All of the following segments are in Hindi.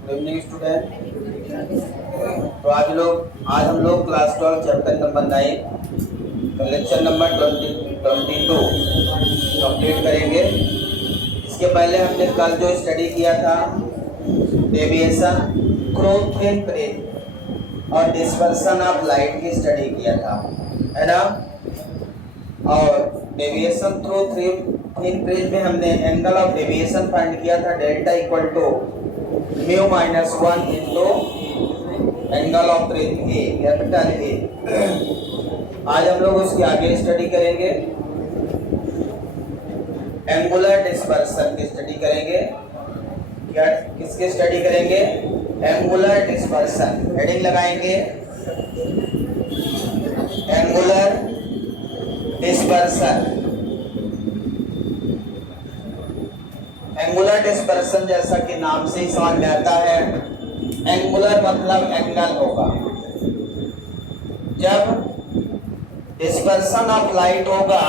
Good evening student. तो आज हम लोग class 12 chapter number 9 lecture number 22 complete करेंगे। इसके पहले हमने कल जो स्टडी किया था डेविएशन थ्रू थिन प्रिज्म और डिस्पर्सन ऑफ लाइट की स्टडी किया था, है ना। और डेविएशन थ्रू थिन प्रिज्म में हमने एंगल ऑफ डेविएशन फाइंड किया था, delta equal to mu minus 1 into angle of prism A, capital A. आज हम लोग उसकी आगे स्टडी करेंगे, एंगुलर डिस्पर्सन की स्टडी करेंगे। क्या किसकी स्टडी करेंगे? Angular dispersion. हेडिंग लगाएंगे एंगुलर डिस्पर्सन। एंगुलर डिस्पर्सन जैसा कि नाम से ही समझ में आता है, एंगुलर मतलब एंगल होगा। जब डिस्पर्सन ऑफ लाइट होगा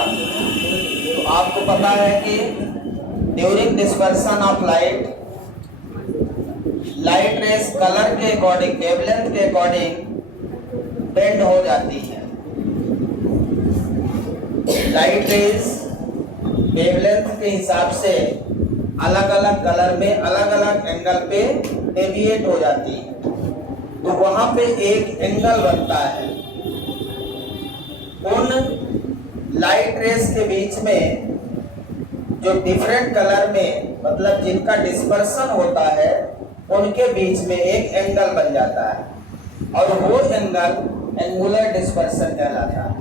तो आपको पता है कि during dispersion of light rays colour के अकॉर्डिंग, वेवलेंथ के अकॉर्डिंग बेंड हो जाती है। लाइट रेस वेवलेंथ के हिसाब से अलग अलग कलर में अलग अलग एंगल पे डेविएट हो जाती है, तो वहां पे एक एंगल बनता है। उन लाइट रेस के बीच में जो डिफरेंट कलर में, मतलब जिनका डिस्पर्सन होता है, उनके बीच में एक एंगल बन जाता है और वो एंगल एंगुलर डिस्पर्सन कहलाता है।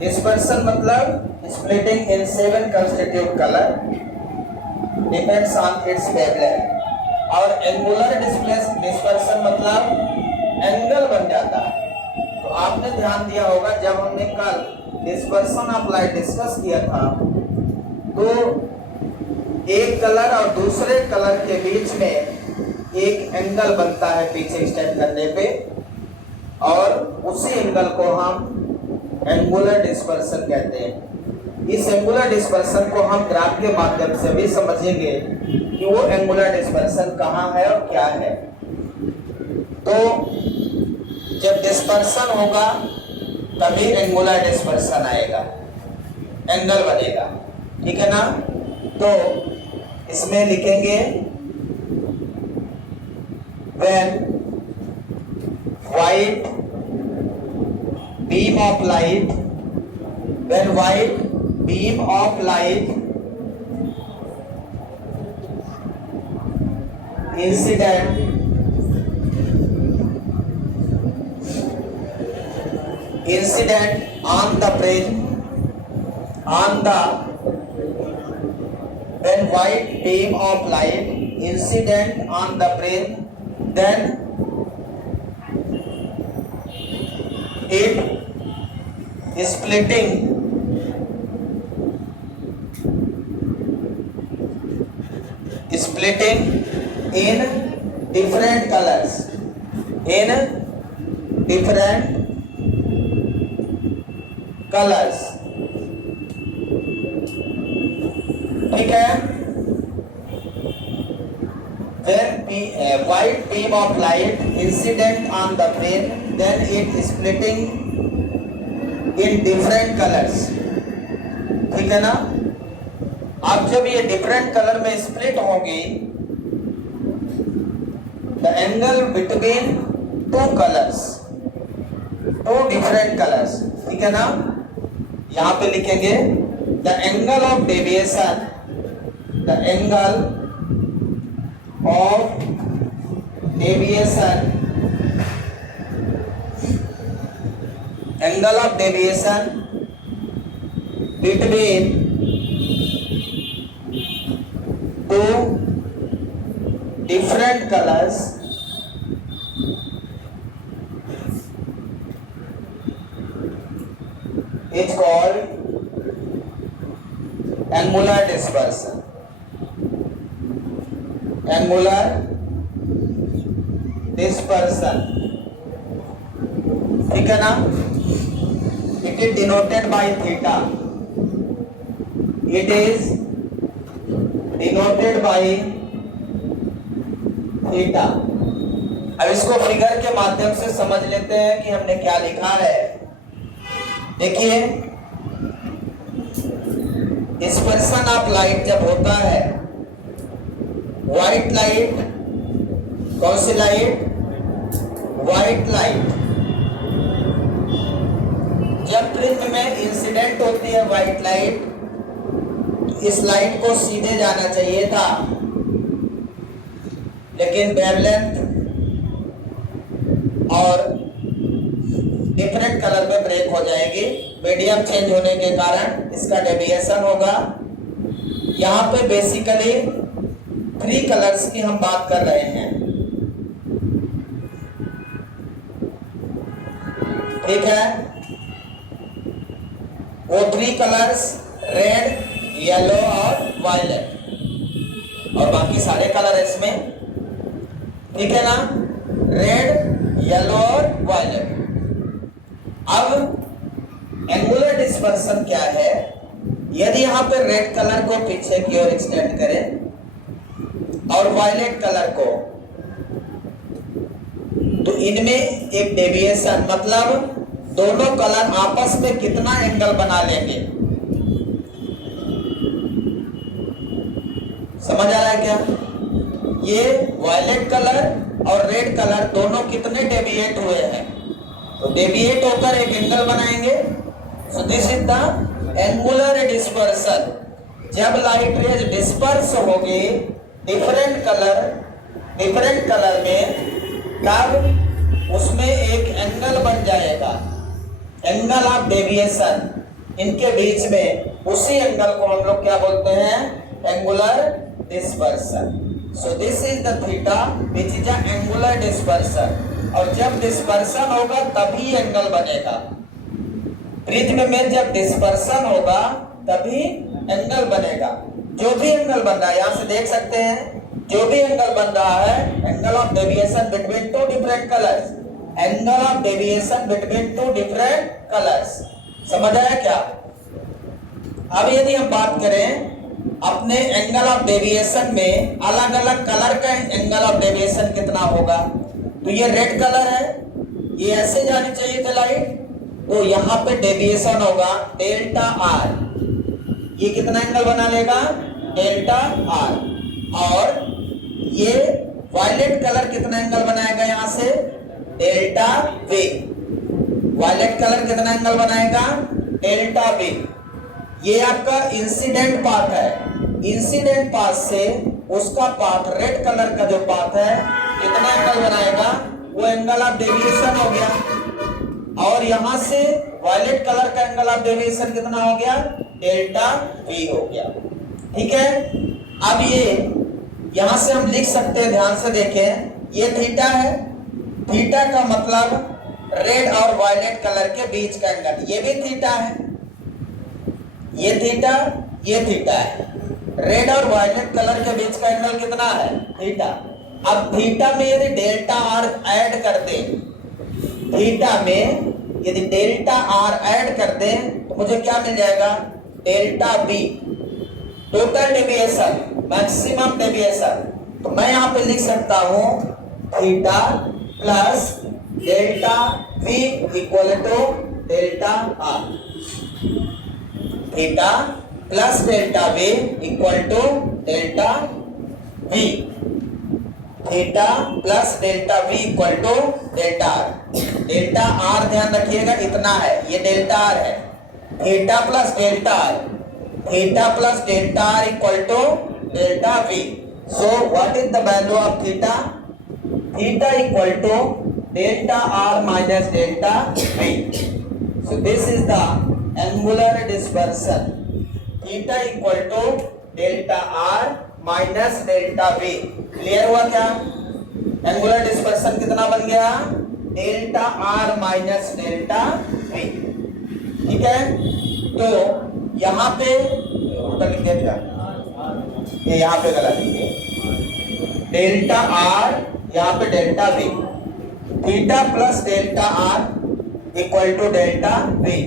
डिस्पर्सन मतलब splitting in 7 constitute colour depends on it's wavelength. और एंगुलर डिस्पर्सन मतलब एंगल बन जाता है। तो आपने ध्यान दिया होगा जब हमने कल डिस्पर्सन ऑफ लाइट डिस्कस किया था, तो एक कलर और दूसरे कलर के बीच में एक एंगल बनता है पीछे स्टैंड करने पे, और उसी एंगल को हम एंगुलर डिस्पर्सन कहते हैं। इस एंगुलर डिस्पर्सन को हम ग्राफ के माध्यम से भी समझेंगे कि वो एंगुलर डिस्पर्सन कहाँ है और क्या है। तो जब डिस्पर्सन होगा तभी एंगुलर डिस्पर्सन आएगा, एंगल बनेगा, ठीक है ना। तो इसमें लिखेंगे when white beam of light incident on the prism, when white beam of light incident on the prism, then it splitting in different colors, ठीक है। When white beam of light incident on the plane, then it splitting in different colors, ठीक है ना। अब जब ये डिफरेंट कलर में स्प्लिट होंगी, the angle between two different colours, ठीक है ना। यहाँ पे लिखेंगे the angle of deviation, the angle of deviation, angle of deviation between two different colors is called angular dispersion. Angular dispersion, ठीक है ना। It is denoted by theta, it is denoted by theta. अब इसको फिगर के माध्यम से समझ लेते हैं कि हमने क्या लिखा है। देखिए, डिस्पर्सन ऑफ लाइट जब होता है, व्हाइट लाइट, कौन सी लाइट? व्हाइट लाइट जब प्रिज्म में इंसिडेंट होती है व्हाइट लाइट, इस लाइट को सीधे जाना चाहिए था, लेकिन वेवलेंथ और डिफरेंट कलर में ब्रेक हो जाएगी। मीडियम चेंज होने के कारण इसका डेविएशन होगा। यहाँ पे बेसिकली 3 कलर्स की हम बात कर रहे हैं, ठीक है। वो 3 कलर्स रेड, येलो और वायलेट, और बाकी सारे कलर इसमें, ठीक है ना, रेड, येलो और वायलेट। अब एंगुलर डिस्पर्सन क्या है? यदि यहाँ पे रेड कलर को पीछे की ओर एक्सटेंड करें और वायलेट कलर को, तो इनमें एक डेविएशन, मतलब दोनों कलर आपस में कितना एंगल बना लेंगे, समझ आ रहा है क्या? ये वायलेट कलर और रेड कलर दोनों कितने डेविएट हुए हैं, तो डेविएट होकर एक एंगल बनाएंगे। सो this is the angular dispersion. जब लाइट रेज डिस्पर्स होगी डिफरेंट कलर में, तब उसमें एक एंगल बन जाएगा, एंगल ऑफ डेविएशन इनके बीच में। उसी एंगल को हम लोग क्या बोलते हैं? Angular dispersion. So this is the theta which is the angular dispersion. और जब डिस्पर्सन होगा तभी एंगल बनेगा। प्रिज्म में जब डिस्पर्सन होगा तभी एंगल बनेगा। जो भी एंगल बन रहा है, यहां से देख सकते हैं, जो भी एंगल बन रहा है, angle of deviation between 2 different colours, angle of deviation between 2 different colours. समझ आया क्या? अब यदि हम बात करें अपने एंगल ऑफ डेविएशन में, अलग अलग कलर का एंगल ऑफ डेविएशन कितना होगा, तो ये रेड कलर है, ये ऐसे जानी चाहिए थी लाइट, तो यहाँ पे डेविएशन होगा डेल्टा आर। ये कितना एंगल बना लेगा? Delta R. और ये वायलेट कलर कितना एंगल बनाएगा? यहाँ से डेल्टा वी। वायलेट कलर कितना एंगल बनाएगा? Delta we. ये आपका इंसिडेंट पाथ है। इंसिडेंट पाथ से उसका पाथ, रेड कलर का जो पाथ है, कितना एंगल बनाएगा? वो एंगल ऑफ डेविएशन हो गया। और यहां से वायलेट कलर का एंगल ऑफ डेविएशन कितना हो गया? डेल्टा वी हो गया, ठीक है। अब ये यहां से हम लिख सकते हैं, ध्यान से देखें, ये थीटा है। थीटा का मतलब रेड और वायलेट कलर के बीच का एंगल, ये भी थीटा है। ये थीटा है। रेड और वायलेट कलर के बीच का एंगल कितना है? थीटा। अब थीटा में यदि डेल्टा आर ऐड कर दें, थीटा में यदि डेल्टा आर ऐड कर दें, तो मुझे क्या मिल जाएगा? Delta B, total deviation, maximum deviation. तो मैं यहां पे लिख सकता हूं theta plus delta we equal to delta R. Theta plus delta we equal to delta V. Theta plus delta we equal to delta are. Delta R ध्यान रखिएगा इतना है, ये डेल्टा आर है। Theta plus delta R, theta plus delta R equal to delta V. So what is the value of theta? Theta equal to delta R minus delta V. So this is the angular dispersion. Theta equal to delta R minus delta V. Clear हुआ क्या? एंगुलर डिस्पर्सन कितना बन गया? Delta R minus delta V, ठीक है। तो यहाँ पे उल्टा लिख दिया क्या? ये यहाँ पे गलत लिखे, डेल्टा आर यहाँ पे delta V. Theta plus delta R equal to delta V,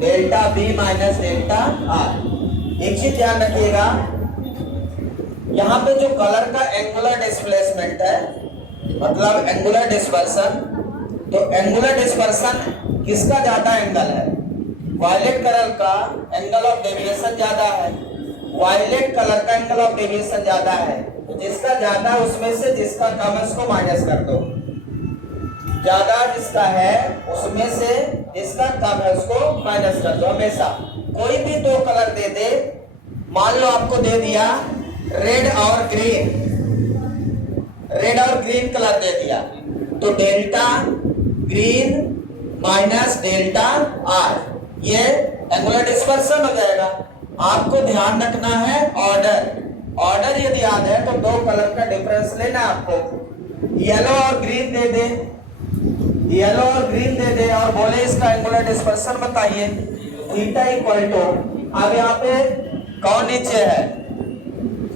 delta B minus delta R. एक चीज ध्यान रखिएगा, यहाँ पे जो कलर का एंगुलर डिस्प्लेसमेंट है, मतलब एंगुलर डिस्पर्सन, तो एंगुलर डिस्पर्सन किसका ज्यादा एंगल है? वायलेट कलर का एंगल ऑफ डेविएशन ज्यादा है, वायलेट कलर का एंगल ऑफ डेविएशन ज्यादा है। तो जिसका ज्यादा उसमें से जिसका कम है उसको माइनस कर दो। ज्यादा जिसका है उसमें से जिसका कम है उसको माइनस कर दो। हमेशा कोई भी दो कलर दे दे, मान लो आपको दे दिया रेड और ग्रीन, रेड और ग्रीन कलर दे दिया, तो delta green minus delta are, ये एंगुलर डिस्पर्सन हो जाएगा। आपको ध्यान रखना है ऑर्डर, ऑर्डर यदि याद है तो दो कलर का डिफरेंस लेना आपको। येलो और ग्रीन दे दे, येलो और ग्रीन दे दे और बोले इसका एंगुलर डिस्पर्सन बताइए, थीटा इक्वल टू, अब यहाँ पे कौन नीचे है?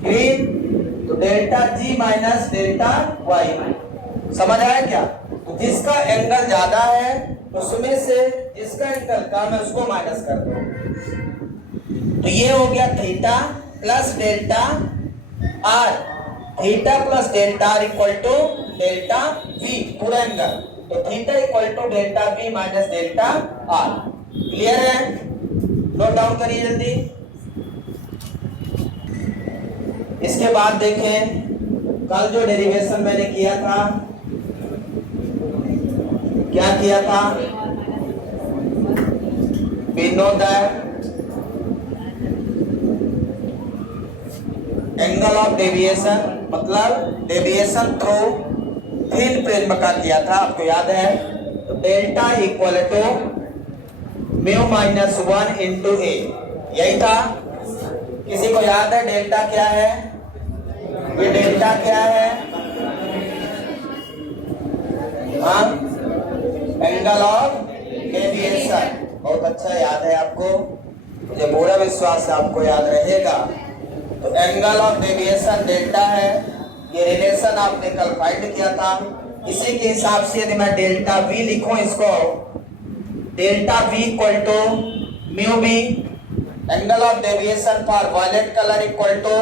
ग्रीन, तो delta G minus delta Y. समझ आया क्या? तो जिसका एंगल ज्यादा है उसमें से जिसका एंगल कम है उसको माइनस कर दो। तो ये हो गया theta plus delta R, theta plus delta R equal to delta V पूरा एंगल, तो theta equal to delta V minus delta R. Clear है? नोट डाउन करिए जल्दी। इसके बाद देखें कल जो डेरिवेशन मैंने किया था, क्या किया था? we know that angle of deviation मतलब डेविएशन थ्रू थिन प्रिज्म का किया था, आपको याद है? तो delta equal to mu minus 1 into a, यही था। किसी को याद है डेल्टा क्या है? ये डेल्टा क्या है? हाँ, एंगल ऑफ डेविएशन। बहुत अच्छा याद है आपको, मुझे पूरा विश्वास है आपको याद रहेगा। तो एंगल ऑफ डेविएशन डेल्टा है, ये रिलेशन आपने कल फाइंड किया था। इसी के हिसाब से यदि मैं डेल्टा वी लिखूं इसको, delta we equal to mu b angle of deviation for violet colour equal to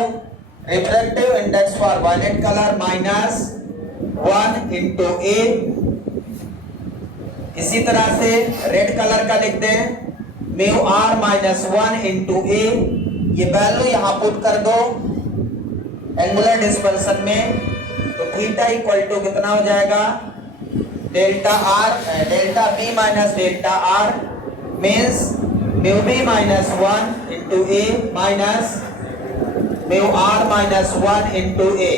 refractive index for violet colour minus 1 into a. इसी तरह से रेड कलर का लिख दें mu r minus 1 into a, ये वैल्यू यहां पुट कर दो एंगुलर डिस्पर्सन में, तो थीटा इक्वल टू कितना हो जाएगा? Delta are, delta B minus delta r means mu B minus 1 into a minus mu r minus 1 into a.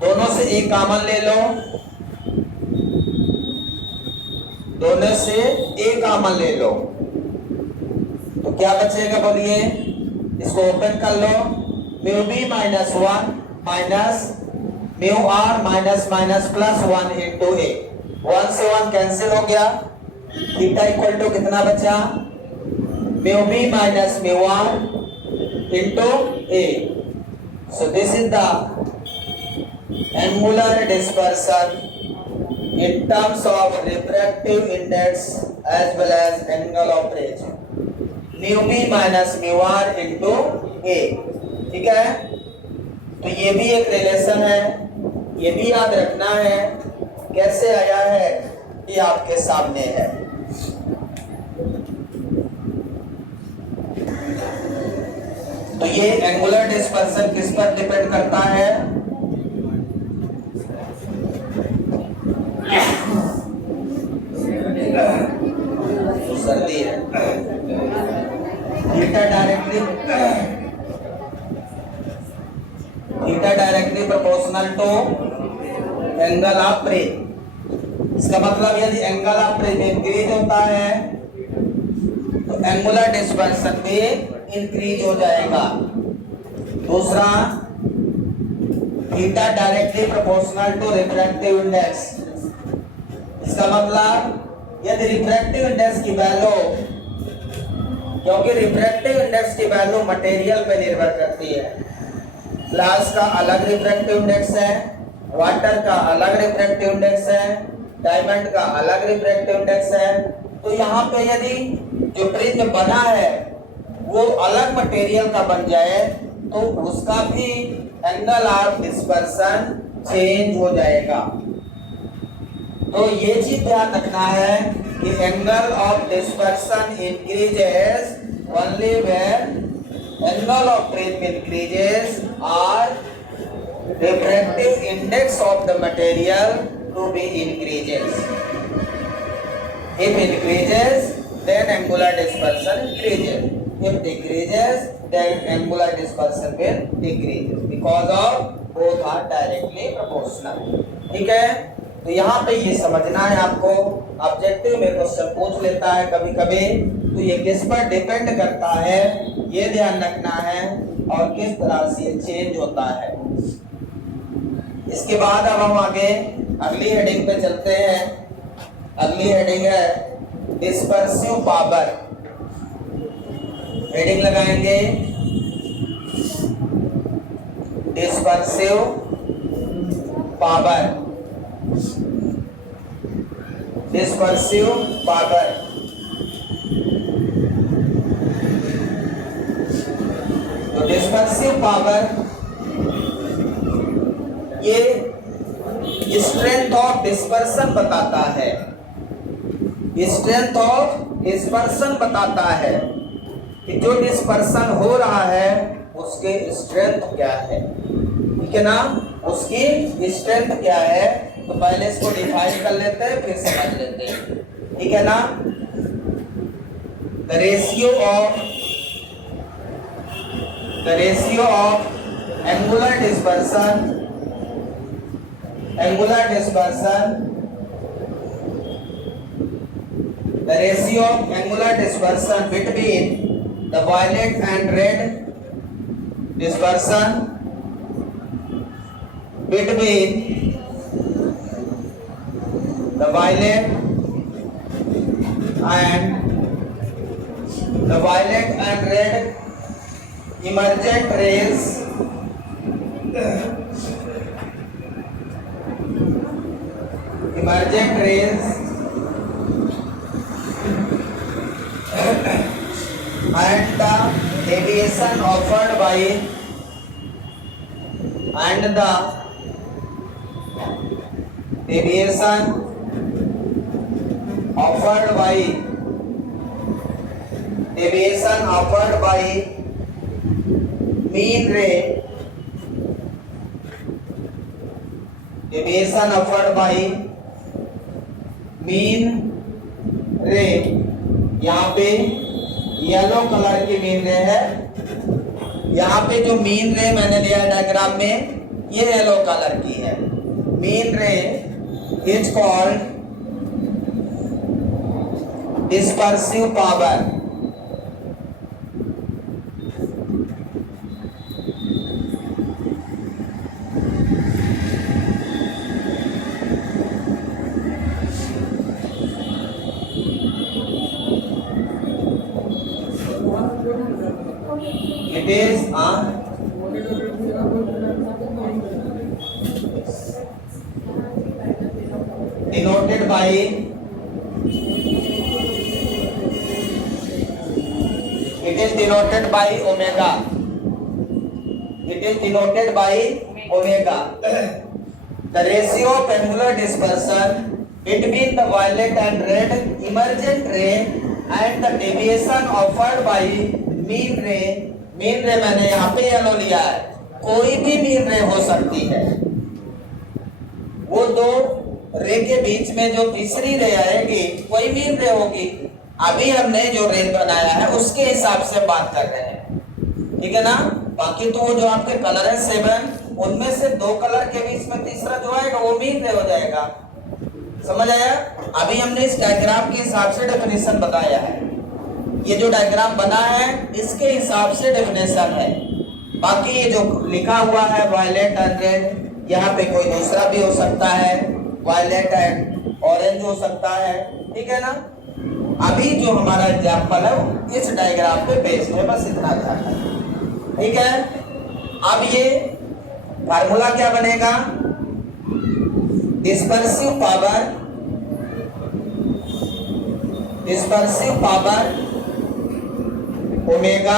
दोनों से एक कॉमन ले लो, दोनों से एक कॉमन ले लो, तो क्या बचेगा बोलिए? इसको ओपन कर लो, mu B minus 1 minus mu r minus minus plus 1 into a. 1 से 1 कैंसिल हो गया, थीटा इक्वल टू कितना बचा? Mu B minus mu are into A. So this is the angular dispersion in terms of refractive index as well as angle of rays, mu b minus mu r into a। ठीक है, तो ये भी एक रिलेशन है, ये भी याद रखना है। कैसे आया है ये आपके सामने है। तो ये एंगुलर डिस्पर्सन किस पर डिपेंड करता है? सर्दी है। Theta directly proportional to angle of ray. इसका मतलब यदि एंगल ऑफ रे इंक्रीज होता है तो एंगुलर डिस्पर्सन भी इंक्रीज हो जाएगा। दूसरा, theta directly proportional to refractive index. इसका मतलब यदि रिफ्रैक्टिव इंडेक्स की वैल्यू, क्योंकि रिफ्रैक्टिव इंडेक्स की वैल्यू मटेरियल पर निर्भर करती है। ग्लास का अलग रिफ्रैक्टिव इंडेक्स है, वाटर का अलग रिफ्रैक्टिव इंडेक्स है, डायमंड का अलग रिफ्रैक्टिव इंडेक्स है। तो यहाँ पे यदि जो प्रिज्म बना है वो अलग मटेरियल का बन जाए तो उसका भी एंगल ऑफ डिस्पर्सन चेंज हो जाएगा। तो ये चीज ध्यान रखना है कि angle of dispersion increases only when angle of prism increases or refractive index of the material to be increases. If increases, then angular dispersion increases. If decreases, then angular dispersion will decrease because of both are directly proportional. ठीक है, तो यहाँ पे ये समझना है आपको। ऑब्जेक्टिव में क्वेश्चन पूछ लेता है कभी कभी, तो ये किस पर डिपेंड करता है ये ध्यान रखना है और किस तरह से चेंज होता है। इसके बाद अब हम आगे अगली हेडिंग पे चलते हैं। अगली हेडिंग है डिस्पर्सिव पावर। हेडिंग लगाएंगे डिस्पर्सिव पावर। डिस्पर्सिव पावर, तो डिस्पर्सिव पावर ये स्ट्रेंथ ऑफ डिस्पर्सन बताता है। स्ट्रेंथ ऑफ डिस्पर्सन बताता है कि जो डिस्पर्सन हो रहा है उसके स्ट्रेंथ क्या है। ठीक है ना, उसकी स्ट्रेंथ क्या है। तो पहले इसको डिफाइन कर लेते हैं फिर समझ लेते हैं। ठीक है ना, the ratio of angular dispersion the ratio of angular dispersion between the violet and red dispersion between the violet and red emergent rays and the deviation offered by mean ray, यहाँ पे येलो कलर की मीन रे है। यहाँ पे जो मीन रे मैंने लिया है डायग्राम में ये येलो कलर की है। मीन रे is called dispersive power. It is denoted by omega. The ratio of angular dispersion between the violet and red emergent ray and the deviation offered by mean रे मैंने यहाँ पे येलो लिया है। कोई भी मीन रे हो सकती है। वो दो रे के बीच में जो तीसरी रे आएगी कोई मीन रे होगी। अभी हमने जो रे बनाया है उसके हिसाब से बात कर रहे हैं। ठीक है ना, बाकी तो वो जो आपके कलर है 7 उनमें से 2 कलर के बीच में तीसरा जो आएगा वो मीन रे हो जाएगा। समझ आया। अभी हमने इस डायग्राम के हिसाब से डेफिनेशन बताया है। ये जो डायग्राम बना है इसके हिसाब से डेफिनेशन है। बाकी ये जो लिखा हुआ है वायलेट एंड रेड, यहाँ पे कोई दूसरा भी हो सकता है, वायलेट एंड ऑरेंज हो सकता है। ठीक है ना, अभी जो हमारा एग्जाम्पल है इस डायग्राम पे बेस्ड है, बस इतना ध्यान रखना। ठीक है, अब ये फार्मूला क्या बनेगा, dispersive power omega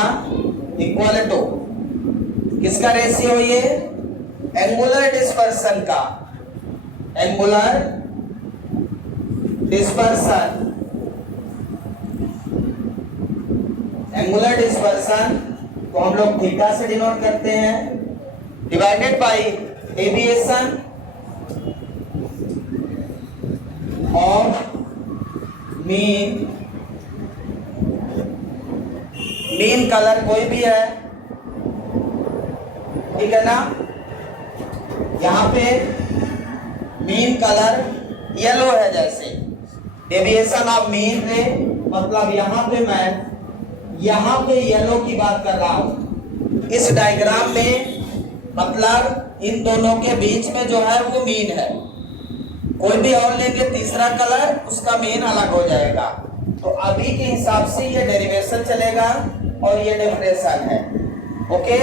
equal to किसका रेशियो ये? एंगुलर डिस्पर्सन का। एंगुलर डिस्पर्सन, एंगुलर डिस्पर्सन को हम लोग थीटा से डिनोट करते हैं, divided by deviation of mean. Mean colour कोई भी है, ठीक है ना? यहां पे मीन कलर येलो है, जैसे डेविएशन ऑफ मीन रे, मतलब यहां पे मैं यहां पे येलो की बात कर रहा हूं। इस डायग्राम में मतलब इन दोनों के बीच में जो है वो मीन है। कोई भी और लेंगे तीसरा कलर, उसका मीन अलग हो जाएगा। तो अभी के हिसाब से ये डेरिवेशन चलेगा और ये डेफिनेशन है। ओके,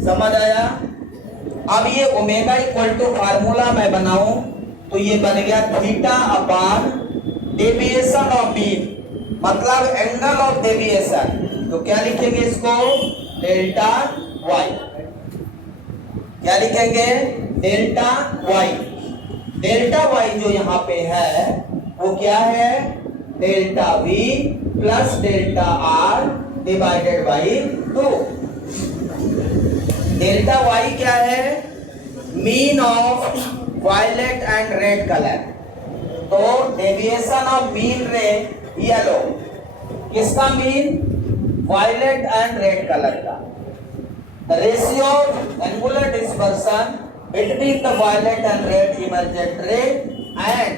समझ आया? अब ये ओमेगा इक्वल टू फार्मूला मैं बनाऊं तो ये बन गया theta upon deviation of mean, मतलब एंगल ऑफ डेविएशन। तो क्या लिखेंगे इसको? Delta Y. क्या लिखेंगे? Delta Y. डेल्टा वाई जो यहाँ पे है वो क्या है? Delta v plus delta r divided by 2। Delta Y क्या है? Mean of violet and red colour. तो deviation of mean ray yellow, किसका मीन? वायलेट एंड रेड कलर का। The ratio of angular dispersion between the violet and red emergent ray and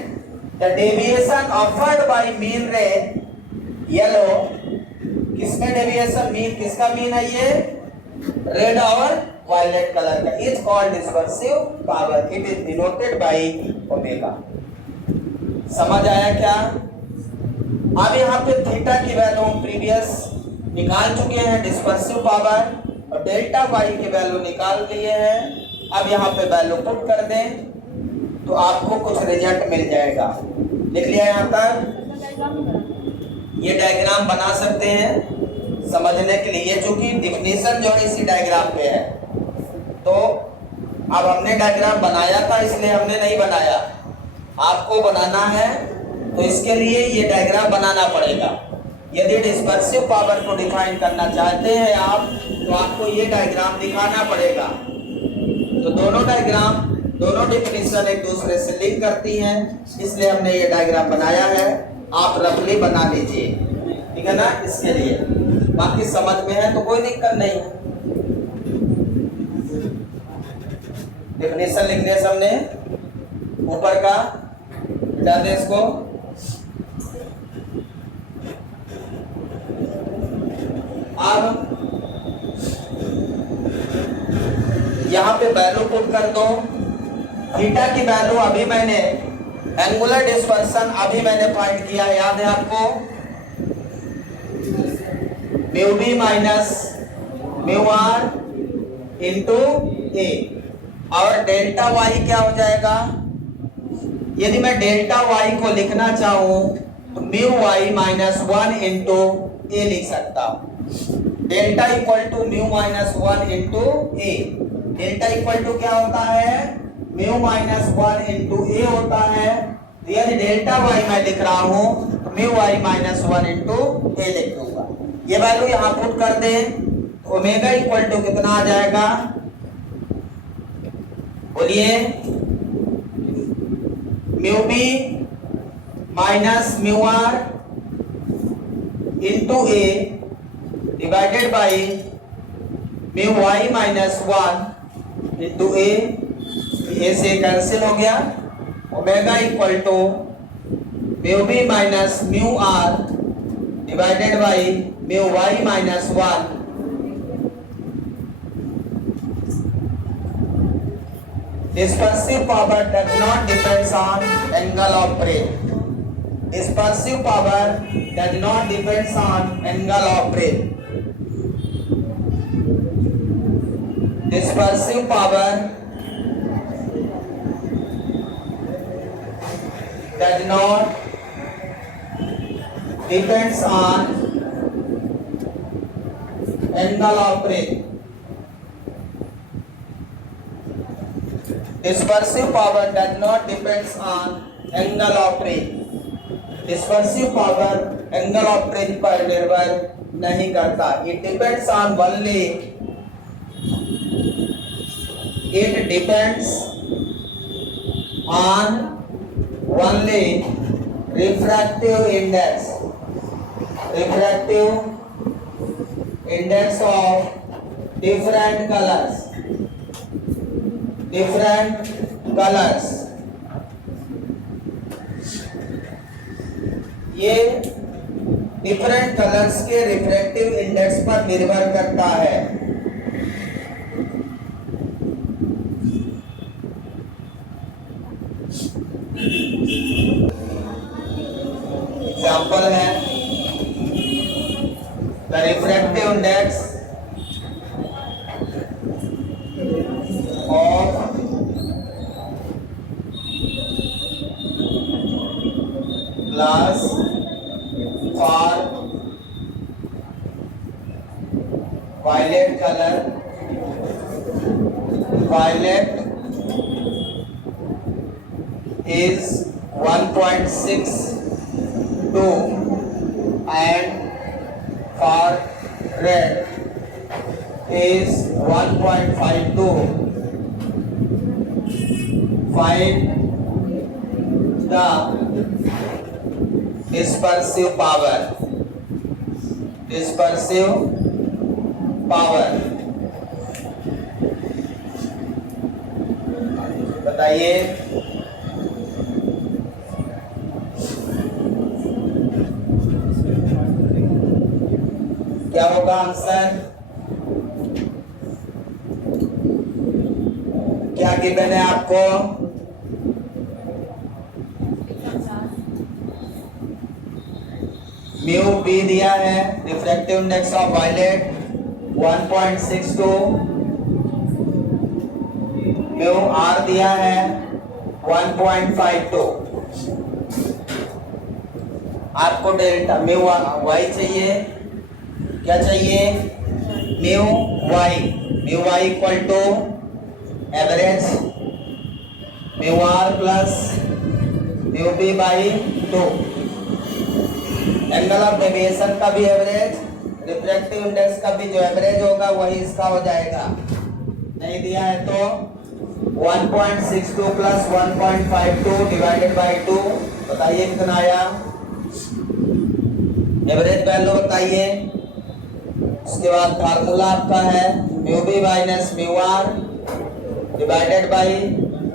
the deviation offered by mean ray yellow। किसमें डेविएशन? मीन, किसका मीन है ये? रेड और वायलेट कलर का। Is called dispersive power, it is denoted by omega. समझ आया क्या? अब यहाँ पे थीटा की वैल्यू हम प्रीवियस निकाल चुके हैं, डिस्पर्सिव पावर, और डेल्टा वाई की वैल्यू निकाल लिए हैं। अब यहाँ पे वैल्यू पुट कर दें तो आपको कुछ रिजल्ट मिल जाएगा। लिख लिया यहाँ तक? ये डायग्राम बना सकते हैं समझने के लिए, चूंकि डिफिनेशन जो है इसी डायग्राम पे है। तो अब हमने डायग्राम बनाया था इसलिए हमने नहीं बनाया, आपको बनाना है तो इसके लिए ये डायग्राम बनाना पड़ेगा। यदि डिस्पर्सिव पावर को डिफाइन करना चाहते हैं आप, तो आपको ये डायग्राम दिखाना पड़ेगा। तो दोनों डायग्राम, दोनों डिफिनेशन एक दूसरे से लिंक करती हैं, इसलिए हमने ये डायग्राम बनाया है। आप रफली बना लीजिए, ठीक है ना? इसके लिए बाकी समझ में है तो कोई दिक्कत नहीं है। डिफिनेशन लिख लिया सबने, ऊपर का हटा दे इसको। अब यहाँ पे वैल्यू पुट कर दो। थीटा की वैल्यू अभी मैंने, एंगुलर डिस्पर्सन अभी मैंने फाइंड किया, याद है आपको? Mu B minus mu are into a. और डेल्टा वाई क्या हो जाएगा? यदि मैं डेल्टा वाई को लिखना चाहूं तो mu Y minus 1 into A लिख सकता हूं। Delta equal to mu minus 1 into A. Delta equal to क्या होता है? म्यू माइनस 1 इंटू ए होता है। तो यदि डेल्टा वाई मैं लिख रहा हूं तो mu Y minus 1 into A लिख दूंगा। ये वैल्यू यहां पुट कर दे, ओमेगा इक्वल टू कितना आ जाएगा? बोलिए। Mu B minus mu are into a divided by mu Y minus 1 into a. A से कैंसिल हो गया। Omega equal to mu B minus mu are divided by mu Y minus 1। Dispersive power does not depends on angle of break. Dispersive power does not depends on angle of break. Dispersive power does not depends on angle of break. dispersive power does not depends on angle of range. Dispersive power angle of range पर निर्भर नहीं करता. It depends on only refractive index of different colors. ये डिफरेंट कलर्स के रिफ्रैक्टिव इंडेक्स पर निर्भर करता है. एग्जाम्पल है the refractive index of glass for violet color, violet is 1.62 and for red is 1.52. Find the dispersive power. बताइए. क्या होगा आंसर? क्या गिवन है आपको? म्यू बी दिया है, refractive index of violet 1.62, mu R दिया है 1.52. आपको डेल्टा म्यू वाई चाहिए. क्या चाहिए? Mu Y equal to average mu R plus mu B by 2. Angle of deviation का भी एवरेज, रिफ्रैक्टिव इंडेक्स का भी जो एवरेज होगा वही इसका हो जाएगा. नहीं दिया है तो 1.62 प्लस 1.52 डिवाइडेड बाई 2. बताइए कितना आया? एवरेज वैल्यू बताइए. उसके बाद फार्मूला आपका है mu B minus mu are divided by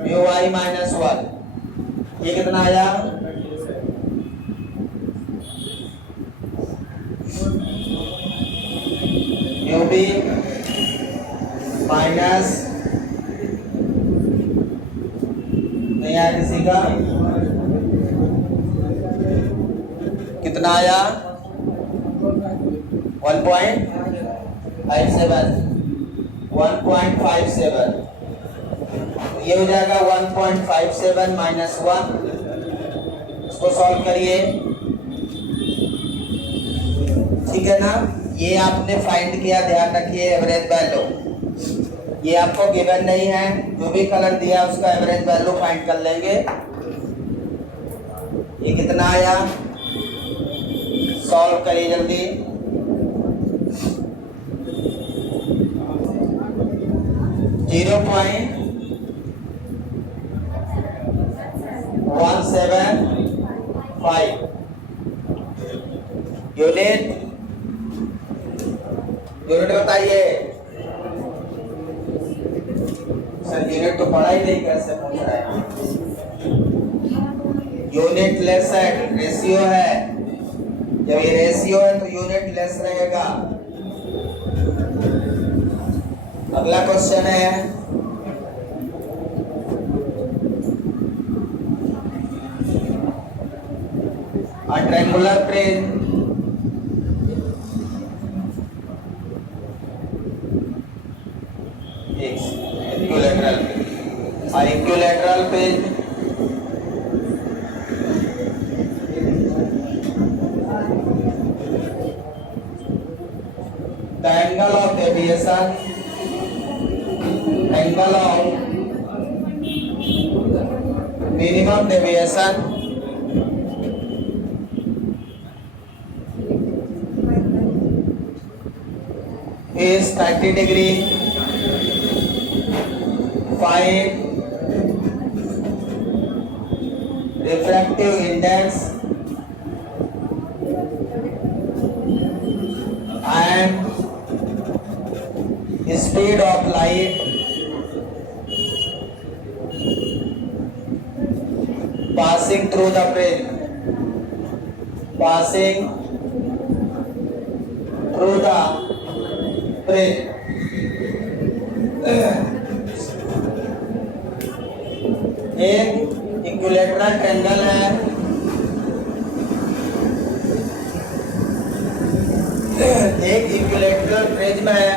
mu Y minus 1. ये कितना आया? म्यू बी माइनस नहीं आया किसी का. कितना आया? 1.57. ये हो जाएगा 1.57 माइनस 1. इसको सॉल्व करिए. ठीक है ना? ये आपने फाइंड किया, ध्यान रखिए. एवरेज वैल्यू ये आपको गिवन नहीं है, जो भी कलर दिया उसका एवरेज वैल्यू फाइंड कर लेंगे. ये कितना आया? सॉल्व करिए जल्दी. 0.175 यूनिट बताइए. सर यूनिट तो पढ़ा ही नहीं, कैसे पूछ रहा है? यूनिट लेस है, रेशियो है. जब ये रेशियो है तो यूनिट लेस रहेगा. अगला क्वेश्चन है a triangular plane equilateral plane the angle of minimum deviation is 30 degree. Find refractive index and speed of light passing through the prism. Passing through the prism. एक इक्विलेटरल ट्रायंगल है, एक इक्विलेटरल प्रिज्म है,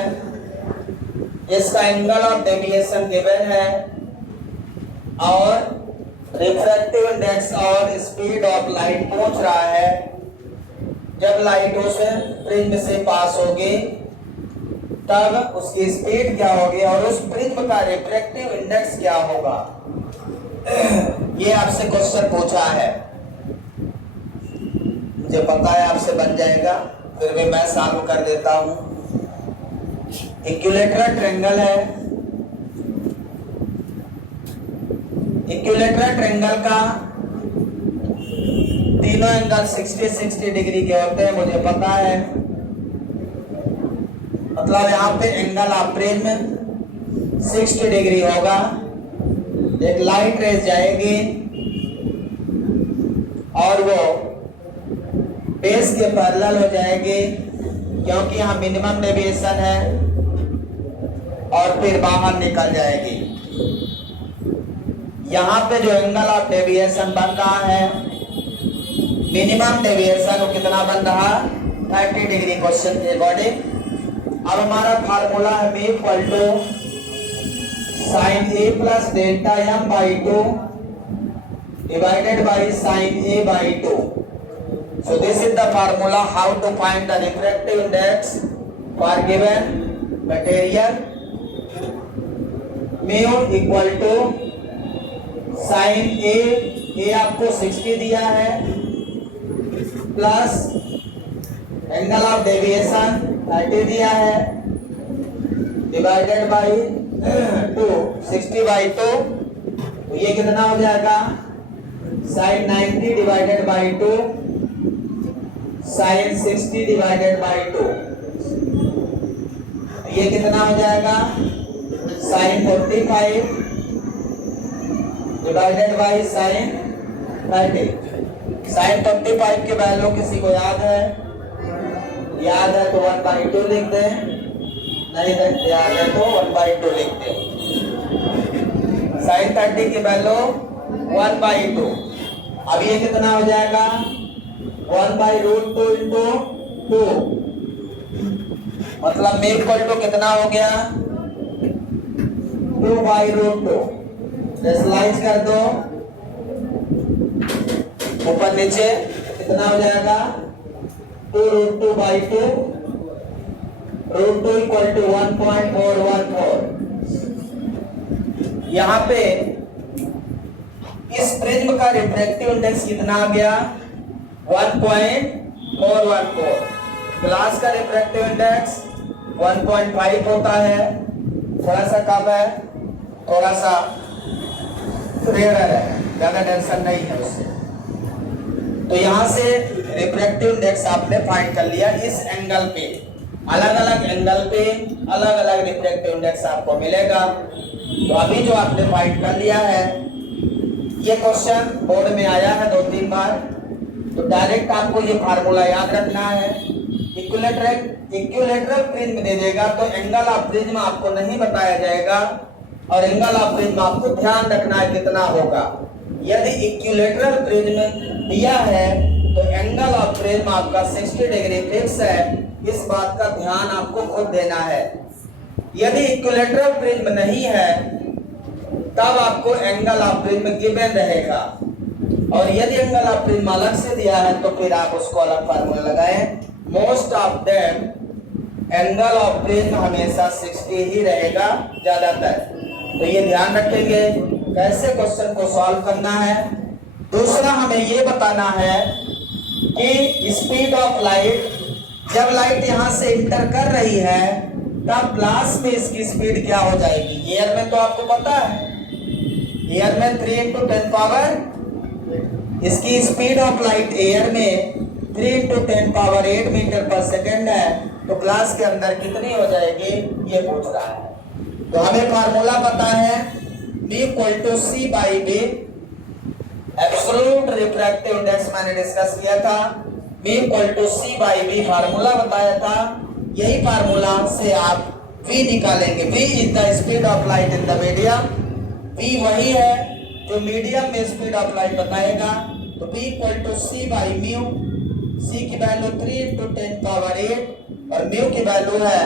इसका एंगल ऑफ डेविएशन गिवन है और रिफ्रैक्टिव इंडेक्स और स्पीड ऑफ लाइट पूछ रहा है। जब लाइट उस प्रिज्म से पास होगी तब उसकी स्पीड क्या होगी और उस प्रिज्म का रिफ्रैक्टिव इंडेक्स क्या होगा, ये आपसे क्वेश्चन पूछा है। मुझे पता है आपसे बन जाएगा, फिर भी मैं सॉल्व कर देता हूं। इक्विलेटरल ट्रायंगल है, इक्विलेटरल ट्रायंगल का तीनों एंगल 60-60 डिग्री के होते हैं, मुझे पता है। मतलब यहाँ पे एंगल ऑफ प्रिज्म 60 डिग्री होगा। एक लाइट रेज जाएगी और वो बेस के पैरेलल हो जाएगी, क्योंकि यहाँ मिनिमम डेविएशन है, और फिर बाहर निकल जाएगी। यहाँ पे जो एंगल ऑफ डेविएशन बन रहा है, मिनिमम डेविएशन वो कितना बन रहा, 30 डिग्री क्वेश्चन के अकॉर्डिंग। अब हमारा फार्मूला है b equal to sin a plus delta m by 2 divided by sin a by 2। So this is the formula how to find the refractive index for given material। mu equal to sin a आपको 60 दिया है प्लस एंगल ऑफ डेविएशन 30 दिया है डिवाइडेड बाई 2, 60 बाई 2, तो ये कितना हो जाएगा sin 90 divided by 2 sin 60 divided by 2, ये कितना हो जाएगा sin 45 divided by sin 30। sin 45 के वैल्यू किसी को याद है? याद है तो 1/2 लिख दें, नहीं याद है तो 1/2 लिख दें। sin 30 की वैल्यू 1/2। अब ये कितना हो जाएगा 1/√2 इंटू 2, मतलब में इक्वल टू कितना हो गया 2/√2। स्लाइस कर दो ऊपर नीचे, कितना हो जाएगा 2√2/2, √2 इक्वल टू 1.414। यहाँ पे इस प्रिज्म का रिफ्रैक्टिव इंडेक्स कितना आ गया 1.414। ग्लास का रिफ्रैक्टिव इंडेक्स 1.5 होता है, थोड़ा सा कम है, थोड़ा सा रेयर है, ज्यादा टेंशन नहीं है उससे। तो यहाँ से रिफ्रैक्टिव इंडेक्स आपने फाइंड कर लिया। इस एंगल पे अलग अलग एंगल पे अलग अलग रिफ्रैक्टिव इंडेक्स आपको मिलेगा। तो अभी जो आपने फाइंड कर लिया है, ये क्वेश्चन बोर्ड में आया है 2-3 बार, तो डायरेक्ट आपको ये फार्मूला याद रखना है। इक्विलेटरल प्रिज्म दे देगा तो एंगल ऑफ प्रिज्म आपको नहीं बताया जाएगा, और एंगल ऑफ प्रिज्म आपको ध्यान रखना है कितना होगा। यदि इक्विलेटरल प्रिज्म दिया है तो एंगल ऑफ प्रिज्म आपका 60 डिग्री फिक्स है, इस बात का ध्यान आपको खुद देना है। यदि इक्विलेटरल प्रिज्म नहीं है तब आपको एंगल ऑफ प्रिज्म गिवन रहेगा, और यदि एंगल ऑफ प्रिज्म अलग से दिया है तो फिर आप उसको अलग फार्मूला लगाएं। Most of them angle of prism हमेशा 60 ही रहेगा ज्यादातर, तो ये ध्यान रखेंगे। कैसे क्वेश्चन को सॉल्व करना है। दूसरा हमें ये बताना है कि स्पीड ऑफ लाइट, जब लाइट यहां से इंटर कर रही है तब ग्लास में इसकी स्पीड क्या हो जाएगी। एयर में तो आपको पता है, एयर में 3 × 10 पावर, इसकी स्पीड ऑफ लाइट एयर में 3 × 10 पावर 8 मीटर पर सेकेंड है, तो ग्लास के अंदर कितनी हो जाएगी ये पूछ रहा है। तो हमें फार्मूला पता है B = C/B, absolute refractive index मैंने डिस्कस किया था। B = C/B फार्मूला बताया था, यही फार्मूला से आप V निकालेंगे। V is the speed of light in the medium, V वही है जो मीडियम में स्पीड ऑफ लाइट बताएगा। तो B = C/μ, C की वैल्यू 3 × 10 पावर 8 और म्यू की वैल्यू है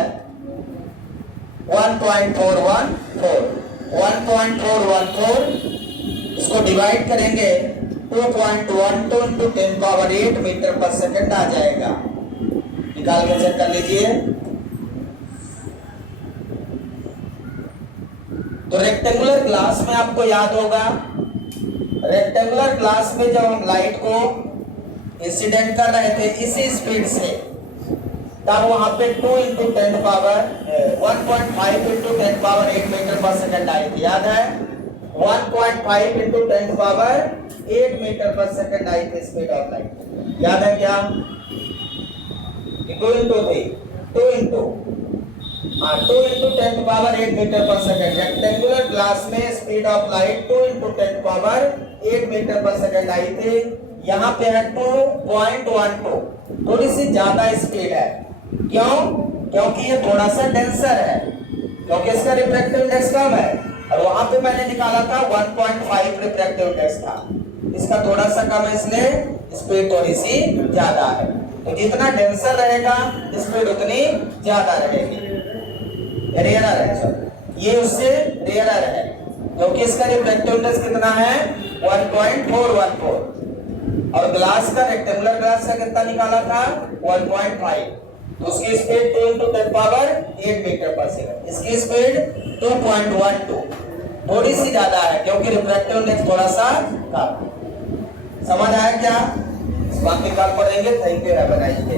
1.414। 1.414 इसको डिवाइड करेंगे 2.12 × 10 पावर 8 मीटर पर सेकंड आ जाएगा। निकाल के चेक कर लीजिए। तो रेक्टेंगुलर ग्लास में आपको याद होगा, रेक्टेंगुलर ग्लास में जब हम लाइट को इंसिडेंट कर रहे थे इसी स्पीड से, तब वहां पे 2 × 10 power 1.5 × 10 power 8 metre per second आई थी, याद है। 1.5 × 10 पावर 8 मीटर पर सेकंड आई थी स्पीड ऑफ लाइट, याद है क्या। 2 × 10 power 8 metre per second. Rectangular glass में speed of light 2 × 10 power 8 metre per second आई थी। यहाँ पे है 2.12, थोड़ी सी ज्यादा स्पीड है। क्यों? क्योंकि ये थोड़ा सा डेंसर है, क्योंकि इसका रिफ्रैक्टिव इंडेक्स कम है, और वहां पे मैंने निकाला था 1.5 रिफ्रैक्टिव इंडेक्स था, इसका थोड़ा सा कम है, इसलिए स्पीड थोड़ी सी ज्यादा है। तो जितना डेंसर रहेगा स्पीड उतनी ज्यादा रहेगी, रेयरर है सर, ये उससे रेयरर है, क्योंकि इसका रिफ्रैक्टिव इंडेक्स कितना है 1.414, और ग्लास का, रेक्टेंगुलर ग्लास का कितना निकाला था 1.5, तो उसकी speed 2 × 10 power 8 metre per second, इसकी स्पीड 2.12, थोड़ी सी ज्यादा है क्योंकि रिफ्रैक्टिव इंडेक्स थोड़ा सा कम। समझ आया क्या? बाकी कल पढ़ेंगे। Thank you, have a nice day.